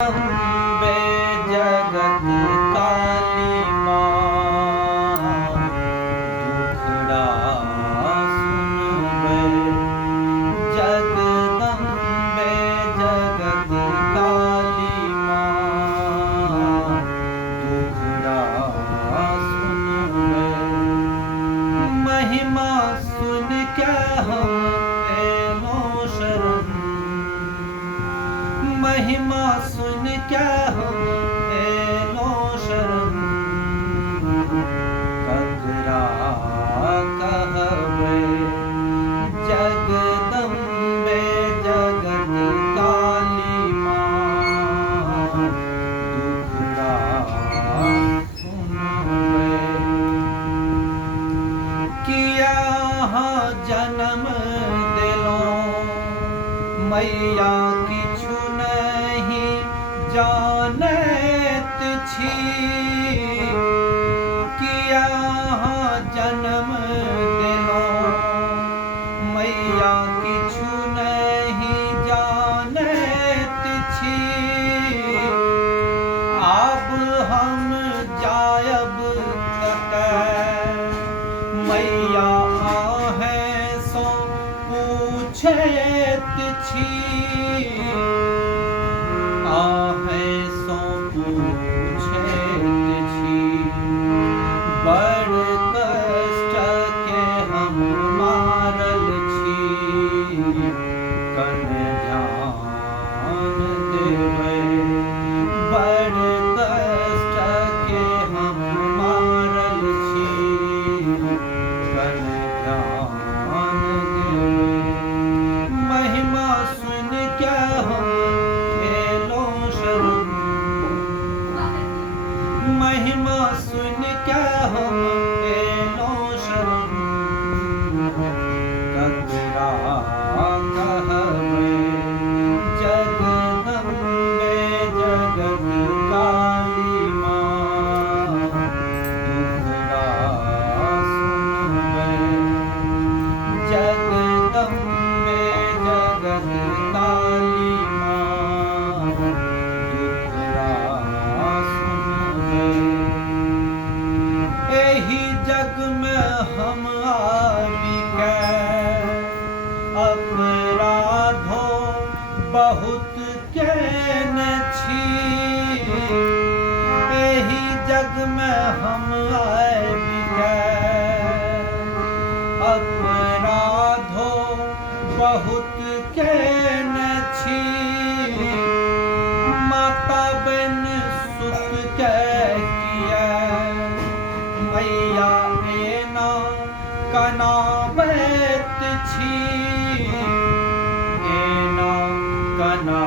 अम्बे जगत काली माँ, दुखड़ा सुनबे। जगदम्बे जगत काली माँ, दुखड़ा सुनबे। महिमा सुन के हम एलो शरण, महिमा सुन के हम एलो शरण। ककरा कहबे जगदम्बे जगत काली माँ, दुखड़ा सुनबे। किया जन्म दिलो मैया किछु नहीं जानैत छी। किया जन्म दिलो मैया किछु नहीं जानैत छी। आब हम जायब कतय मैया आहें सो पूछैत छी। आहें सो पूछैत छी, बड़ कष्ट के हम मारल छी। कन ध्यान देबै, बड़ कष्ट के हम मारल छी। कन ध्यान देबै, महिमा सुन के हम एलो शरण। महिमा सुन के हम एलो शरण। ककरा कहबै जगदम्बे जगत काली माँ, दुखड़ा सुनबे। जगदम्बे जगत काली माँ, दुखड़ा सुनबे। एही जग में हम आबि के अपराधो बहुत केने छी। एही जग में हम आबि के अपराधो बहुत केने छी। माता बिन सुत के किया मैया एना कनाबैत छी। एना कना